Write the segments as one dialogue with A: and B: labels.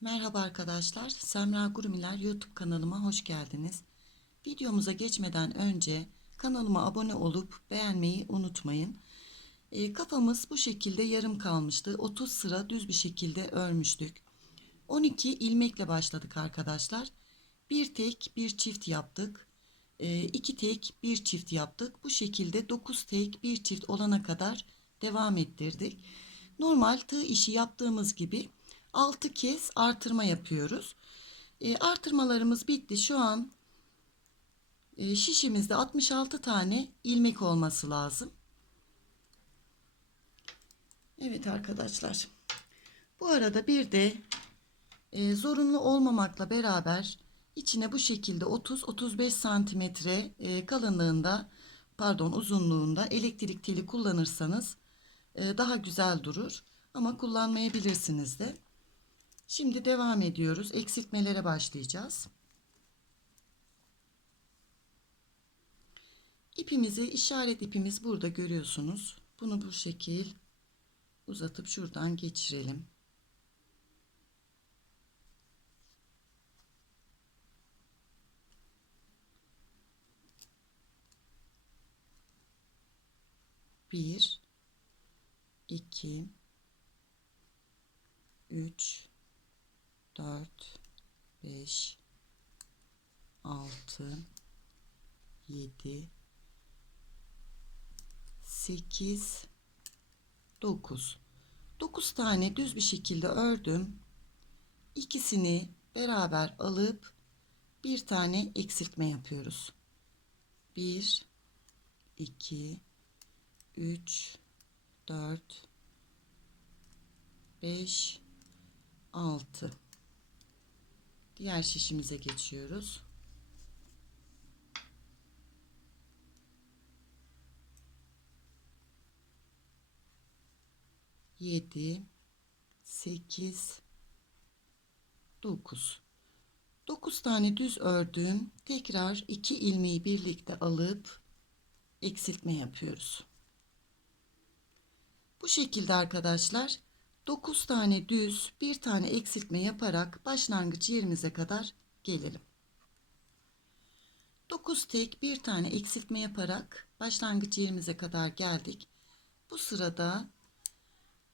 A: Merhaba arkadaşlar, Semra Gurumiler YouTube kanalıma hoş geldiniz. Videomuza geçmeden önce kanalıma abone olup beğenmeyi unutmayın. E, kafamız bu şekilde yarım kalmıştı. 30 sıra düz bir şekilde örmüştük. 12 ilmekle başladık arkadaşlar. Bir tek bir çift yaptık. E, iki tek bir çift yaptık. Bu şekilde 9 tek bir çift olana kadar devam ettirdik. Normal tığ işi yaptığımız gibi 6 kez artırma yapıyoruz. E, artırmalarımız bitti. Şu an e, şişimizde 66 tane ilmek olması lazım. Evet arkadaşlar. Bu arada bir de e, zorunlu olmamakla beraber içine bu şekilde 30-35 santimetre e, kalınlığında pardon uzunluğunda elektrik teli kullanırsanız e, daha güzel durur. Ama kullanmayabilirsiniz de. Şimdi devam ediyoruz. Eksiltmelere başlayacağız. İpimizi işaret ipimiz burada görüyorsunuz. Bunu bu şekil uzatıp şuradan geçirelim. Bir, iki, üç, 4 5 6 7 8 9 9 tane düz bir şekilde ördüm. İkisini beraber alıp bir tane eksiltme yapıyoruz. 1 2 3 4 5 6 Diğer şişimize geçiyoruz. Yedi, sekiz, dokuz. Dokuz tane düz ördüm. Tekrar iki ilmeği birlikte alıp eksiltme yapıyoruz. Bu şekilde arkadaşlar 9 tane düz, bir tane eksiltme yaparak başlangıç yerimize kadar gelelim. 9 tek bir tane eksiltme yaparak başlangıç yerimize kadar geldik. Bu sırada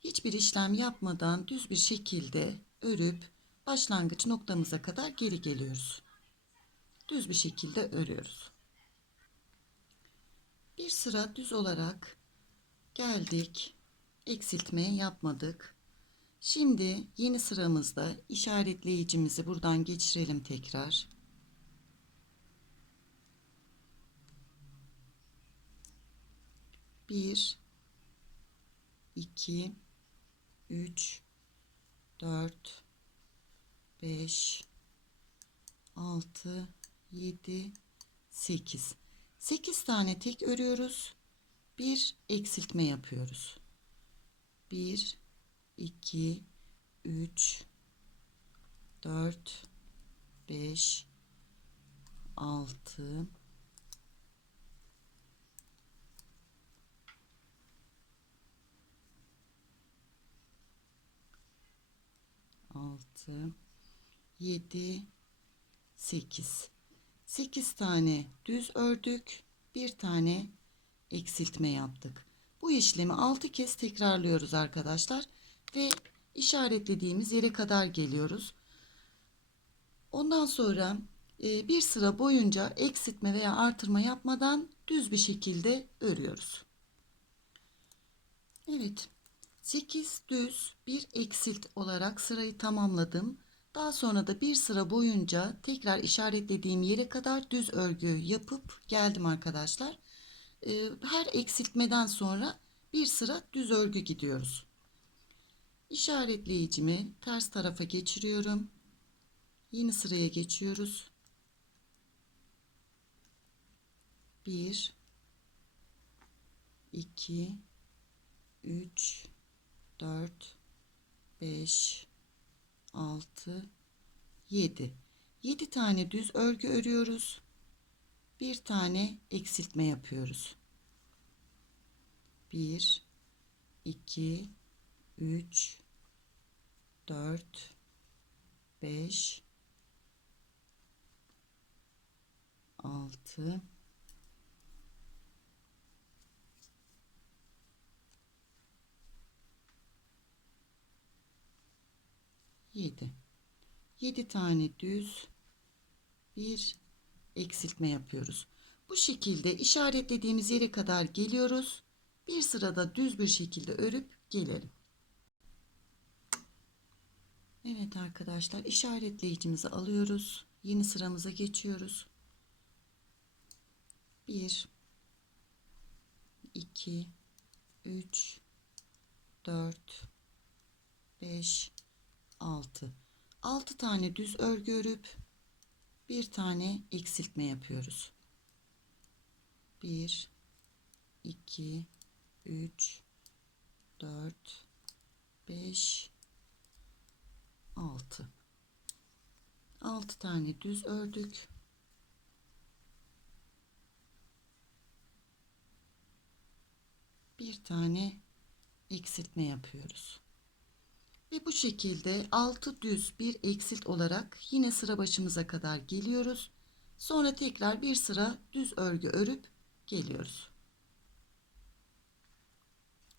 A: hiçbir işlem yapmadan düz bir şekilde örüp başlangıç noktamıza kadar geri geliyoruz. Düz bir şekilde örüyoruz. Bir sıra düz olarak geldik. Eksiltme yapmadık. Şimdi yeni sıramızda işaretleyicimizi buradan geçirelim tekrar. Bir, iki, üç, dört, beş, altı, yedi, sekiz. Sekiz tane tek örüyoruz. Bir eksiltme yapıyoruz. Bir, 2 3 4 5 6 6 7 8 8 tane düz ördük bir tane eksiltme yaptık. Bu işlemi 6 kez tekrarlıyoruz arkadaşlar ve işaretlediğimiz yere kadar geliyoruz. Ondan sonra e, bir sıra boyunca eksiltme veya artırma yapmadan düz bir şekilde örüyoruz. Evet. 8 düz bir eksilt olarak sırayı tamamladım. Daha sonra da bir sıra boyunca tekrar işaretlediğim yere kadar düz örgü yapıp geldim arkadaşlar. E, her eksiltmeden sonra bir sıra düz örgü gidiyoruz. İşaretleyicimi ters tarafa geçiriyorum. Yeni sıraya geçiyoruz. 1 2 3 4 5 6 7 7 tane düz örgü örüyoruz. Bir tane eksiltme yapıyoruz. 1 2 3 4 5 6 7 7 tane düz bir eksiltme yapıyoruz. Bu şekilde işaretlediğimiz yere kadar geliyoruz. Bir sırada düz bir şekilde örüp gelelim. Evet arkadaşlar işaretleyicimizi alıyoruz. Yeni sıramıza geçiyoruz. 1 2 3 4 5 6 6 tane düz örgü örüp bir tane eksiltme yapıyoruz. 1 2 3 4 5 6 6 tane düz ördük. Bir tane eksiltme yapıyoruz. Ve bu şekilde 6 düz bir eksilt olarak yine sıra başımıza kadar geliyoruz. Sonra tekrar bir sıra düz örgü örüp geliyoruz.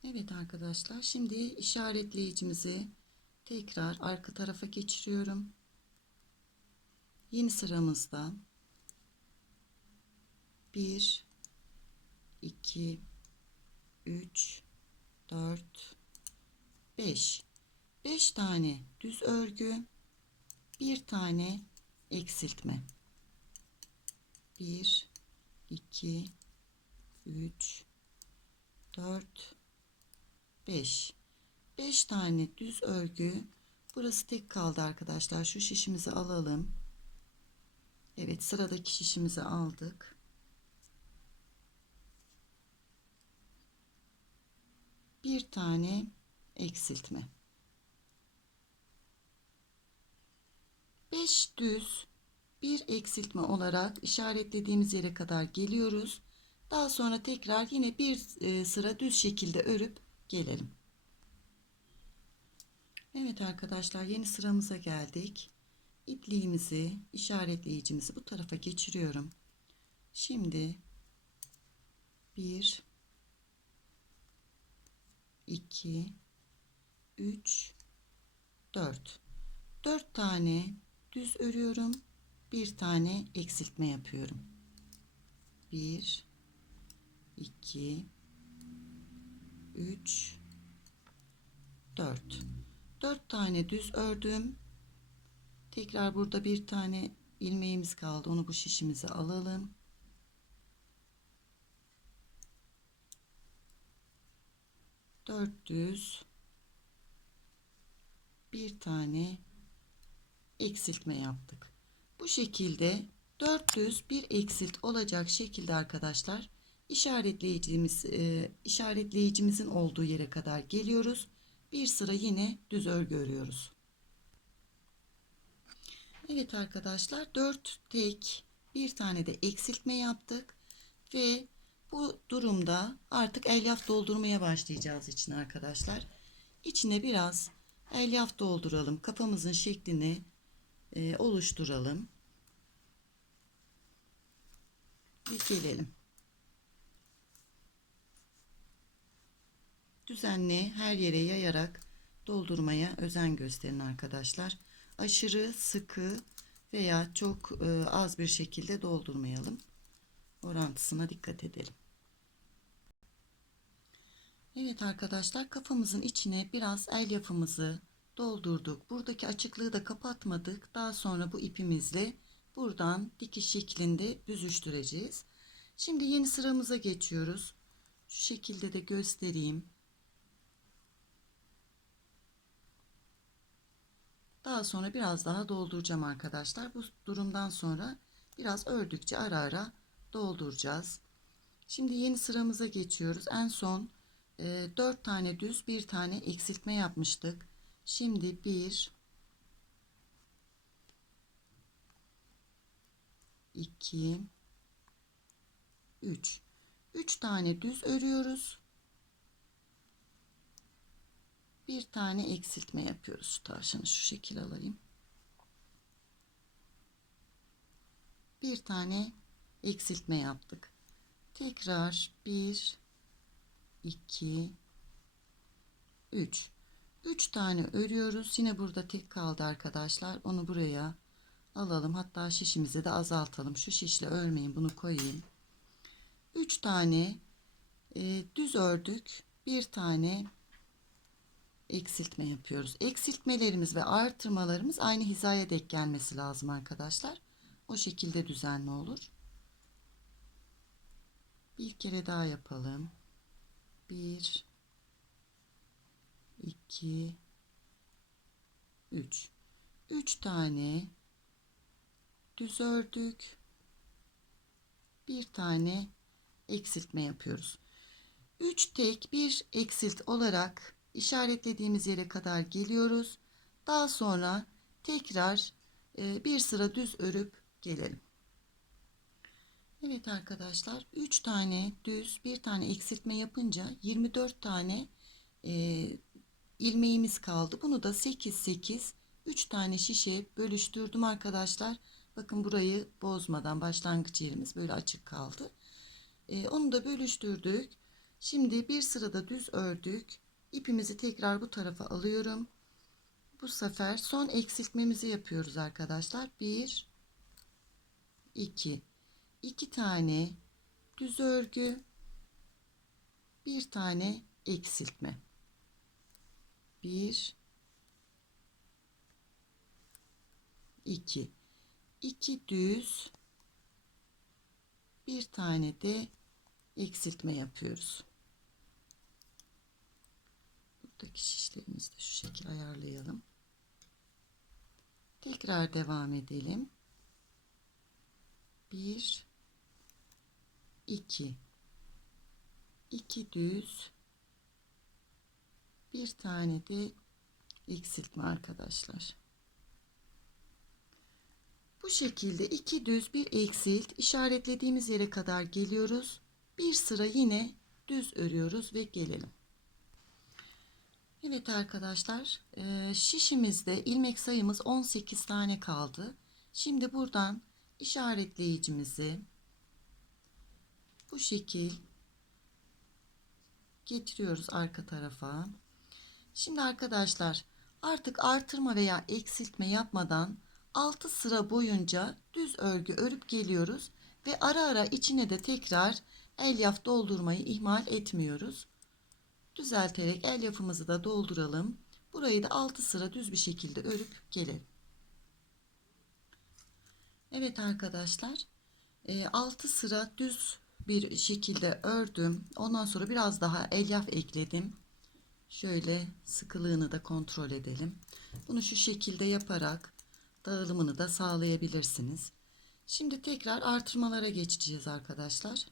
A: Evet arkadaşlar şimdi işaretleyicimizi tekrar arka tarafa geçiriyorum. Yeni sıramızda 1 2 3 4 5 5 tane düz örgü bir tane eksiltme. 1 2 3 4 5 5 tane düz örgü. Burası tek kaldı arkadaşlar. Şu şişimizi alalım. Evet sıradaki şişimizi aldık. Bir tane eksiltme. 5 düz bir eksiltme olarak işaretlediğimiz yere kadar geliyoruz. Daha sonra tekrar yine bir e, sıra düz şekilde örüp gelelim. Evet arkadaşlar yeni sıramıza geldik. İpliğimizi, işaretleyicimizi bu tarafa geçiriyorum. Şimdi 1 2 3 4 4 tane düz örüyorum. Bir tane eksiltme yapıyorum. 1 2 3 4 4 tane düz ördüm. Tekrar burada bir tane ilmeğimiz kaldı. Onu bu şişimize alalım. Dört düz bir tane eksiltme yaptık. Bu şekilde 400 bir eksilt olacak şekilde arkadaşlar işaretleyicimiz e, işaretleyicimizin olduğu yere kadar geliyoruz. Bir sıra yine düz örgü örüyoruz. Evet arkadaşlar 4 tek bir tane de eksiltme yaptık ve bu durumda artık elyaf doldurmaya başlayacağız için arkadaşlar. İçine biraz elyaf dolduralım. Kafamızın şeklini e, oluşturalım. Ve gelelim. Düzenli her yere yayarak doldurmaya özen gösterin arkadaşlar. Aşırı sıkı veya çok e, az bir şekilde doldurmayalım. Orantısına dikkat edelim. Evet arkadaşlar kafamızın içine biraz elyafımızı doldurduk. Buradaki açıklığı da kapatmadık. Daha sonra bu ipimizle buradan dikiş şeklinde büzüştüreceğiz. Şimdi yeni sıramıza geçiyoruz. Şu şekilde de göstereyim. Daha sonra biraz daha dolduracağım arkadaşlar. Bu durumdan sonra biraz ördükçe ara ara dolduracağız. Şimdi yeni sıramıza geçiyoruz. En son e, 4 tane düz bir tane eksiltme yapmıştık. Şimdi bir, iki, üç. Üç tane düz örüyoruz. Bir tane eksiltme yapıyoruz. Tavşanı şu şekil alayım. bir tane eksiltme yaptık. Tekrar 1 2 3 3 tane örüyoruz. Yine burada tek kaldı arkadaşlar. Onu buraya alalım. Hatta şişimizi de azaltalım. Şu şişle örmeyin. Bunu koyayım. 3 tane e, düz ördük. Bir tane eksiltme yapıyoruz. Eksiltmelerimiz ve artırmalarımız aynı hizaya denk gelmesi lazım arkadaşlar. O şekilde düzenli olur. Bir kere daha yapalım. 1 2 3 3 tane düz ördük. Bir tane eksiltme yapıyoruz. 3 tek bir eksilt olarak işaretlediğimiz yere kadar geliyoruz. Daha sonra tekrar e, bir sıra düz örüp gelelim. Evet arkadaşlar 3 tane düz bir tane eksiltme yapınca 24 tane e, ilmeğimiz kaldı. Bunu da 8 8 3 tane şişe bölüştürdüm arkadaşlar. Bakın burayı bozmadan başlangıç yerimiz böyle açık kaldı. E, onu da bölüştürdük. Şimdi bir sırada düz ördük. İpimizi tekrar bu tarafa alıyorum. Bu sefer son eksiltmemizi yapıyoruz arkadaşlar. 1 2 2 tane düz örgü bir tane eksiltme. 1 2 2 düz bir tane de eksiltme yapıyoruz. Buradaki şişlerimizi de şu şekilde ayarlayalım. Tekrar devam edelim. 1 2 2 düz bir tane de eksiltme arkadaşlar. Bu şekilde iki düz bir eksilt işaretlediğimiz yere kadar geliyoruz. Bir sıra yine düz örüyoruz ve gelelim. Evet arkadaşlar e, şişimizde ilmek sayımız 18 tane kaldı. Şimdi buradan işaretleyicimizi bu şekil getiriyoruz arka tarafa. Şimdi arkadaşlar artık artırma veya eksiltme yapmadan 6 sıra boyunca düz örgü örüp geliyoruz ve ara ara içine de tekrar elyaf doldurmayı ihmal etmiyoruz. Düzelterek elyafımızı da dolduralım. Burayı da 6 sıra düz bir şekilde örüp gelelim. Evet arkadaşlar 6 sıra düz bir şekilde ördüm. Ondan sonra biraz daha elyaf ekledim. Şöyle sıkılığını da kontrol edelim. Bunu şu şekilde yaparak dağılımını da sağlayabilirsiniz. Şimdi tekrar artırmalara geçeceğiz arkadaşlar.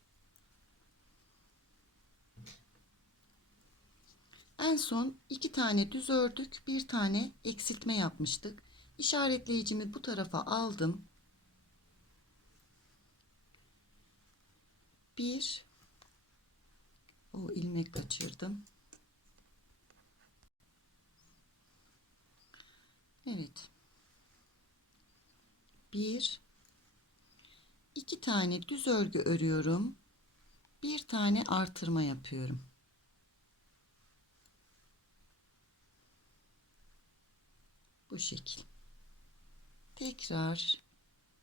A: En son iki tane düz ördük, bir tane eksiltme yapmıştık. İşaretleyicimi bu tarafa aldım. Bir, o ilmek kaçırdım. Evet. Bir, iki tane düz örgü örüyorum. Bir tane artırma yapıyorum. Bu şekil. Tekrar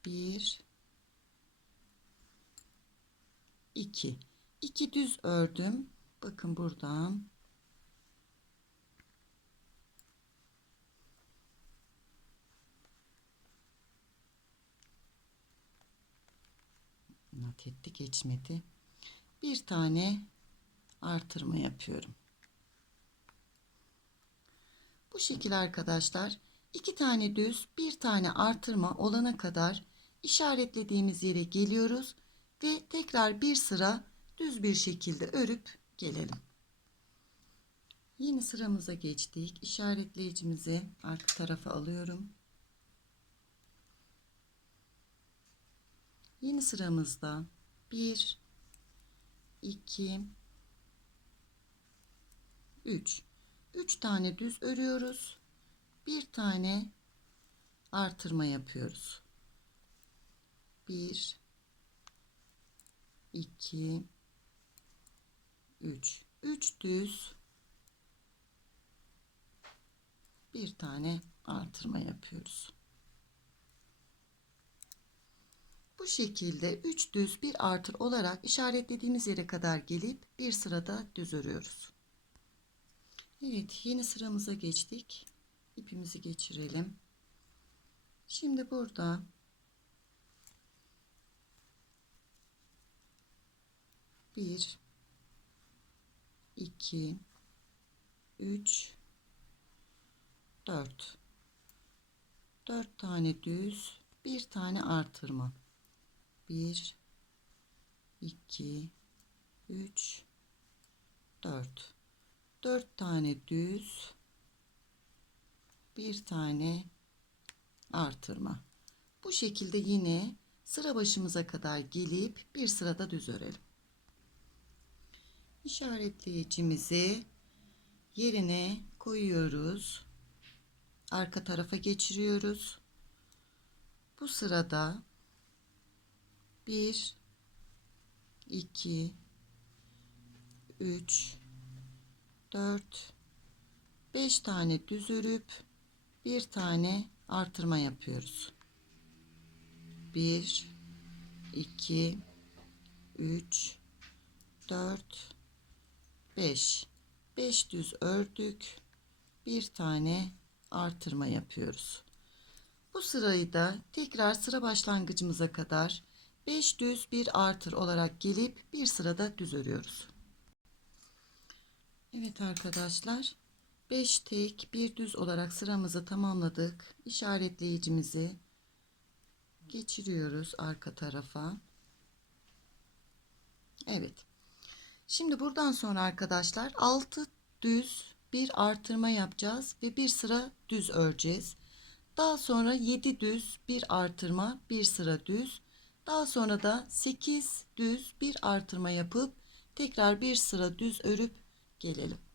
A: bir, iki. İki düz ördüm. Bakın buradan not etti geçmedi. Bir tane artırma yapıyorum. Bu şekil arkadaşlar iki tane düz bir tane artırma olana kadar işaretlediğimiz yere geliyoruz ve tekrar bir sıra düz bir şekilde örüp gelelim. Yeni sıramıza geçtik. İşaretleyicimizi arka tarafa alıyorum. Yeni sıramızda 1 2 3 3 tane düz örüyoruz. Bir tane artırma yapıyoruz. 1 2 3 3 düz bir tane artırma yapıyoruz. Bu şekilde 3 düz bir artır olarak işaretlediğimiz yere kadar gelip bir sırada düz örüyoruz. Evet yeni sıramıza geçtik. İpimizi geçirelim. Şimdi burada bir, iki, üç, dört. Dört tane düz, bir tane artırma. Bir, iki, üç, dört. Dört tane düz, bir tane artırma. Bu şekilde yine sıra başımıza kadar gelip bir sırada düz örelim. İşaretleyicimizi yerine koyuyoruz. Arka tarafa geçiriyoruz. Bu sırada 1 2 3 4 5 tane düz örüp bir tane artırma yapıyoruz. 1 2 3 4 5 5 düz ördük. Bir tane artırma yapıyoruz. Bu sırayı da tekrar sıra başlangıcımıza kadar 5 düz bir artır olarak gelip bir sırada düz örüyoruz. Evet arkadaşlar 5 tek bir düz olarak sıramızı tamamladık. İşaretleyicimizi geçiriyoruz arka tarafa. Evet. Şimdi buradan sonra arkadaşlar 6 düz bir artırma yapacağız ve bir sıra düz öreceğiz. Daha sonra 7 düz bir artırma, bir sıra düz. Daha sonra da 8 düz bir artırma yapıp tekrar bir sıra düz örüp gelelim.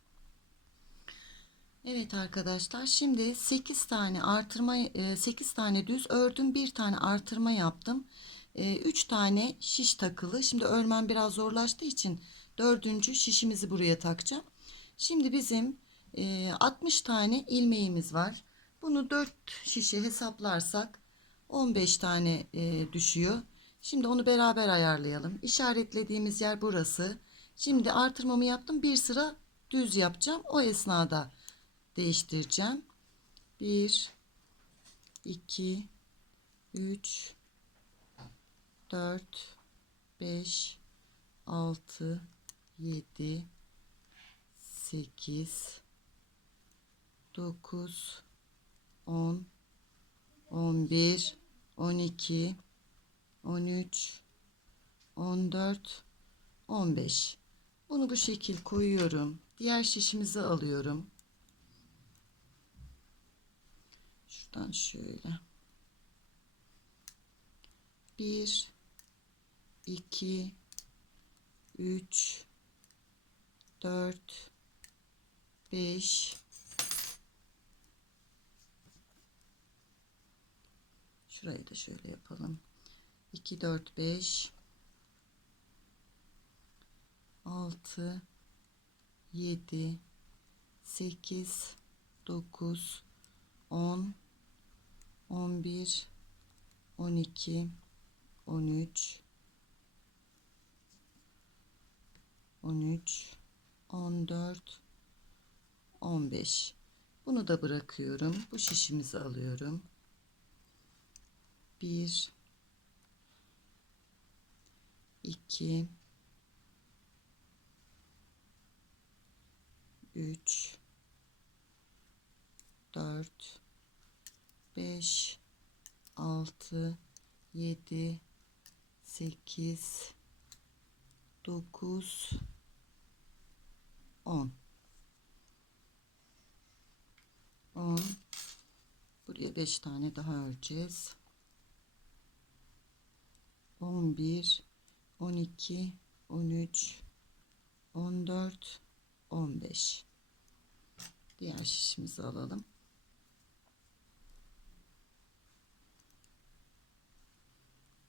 A: Evet arkadaşlar şimdi 8 tane artırma 8 e, tane düz ördüm bir tane artırma yaptım. 3 e, tane şiş takılı. Şimdi örmem biraz zorlaştığı için dördüncü şişimizi buraya takacağım. Şimdi bizim 60 e, tane ilmeğimiz var. Bunu 4 şişe hesaplarsak 15 tane düşüyor. Şimdi onu beraber ayarlayalım. İşaretlediğimiz yer burası. Şimdi artırmamı yaptım. Bir sıra düz yapacağım. O esnada değiştireceğim. 1 2 3 4 5 6 7 8 9 10 11 12 13 14 15 bunu bu şekil koyuyorum. Diğer şişimizi alıyorum Şuradan şöyle. 1 2 3 4 5 Şurayı da şöyle yapalım. 2 4 5 6 7 8 9 10 11 12 13 13 14 15 bunu da bırakıyorum. Bu şişimizi alıyorum. 1 2 3 4 5 6 7 8 9 10 10 buraya 5 tane daha öreceğiz 11 12 13 14 15 diğer şişimizi alalım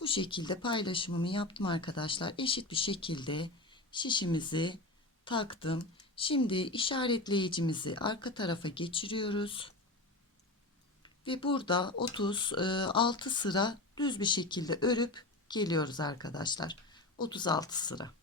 A: bu şekilde paylaşımımı yaptım arkadaşlar. Eşit bir şekilde şişimizi taktım. Şimdi işaretleyicimizi arka tarafa geçiriyoruz. Ve burada 36 sıra düz bir şekilde örüp geliyoruz arkadaşlar. 36 sıra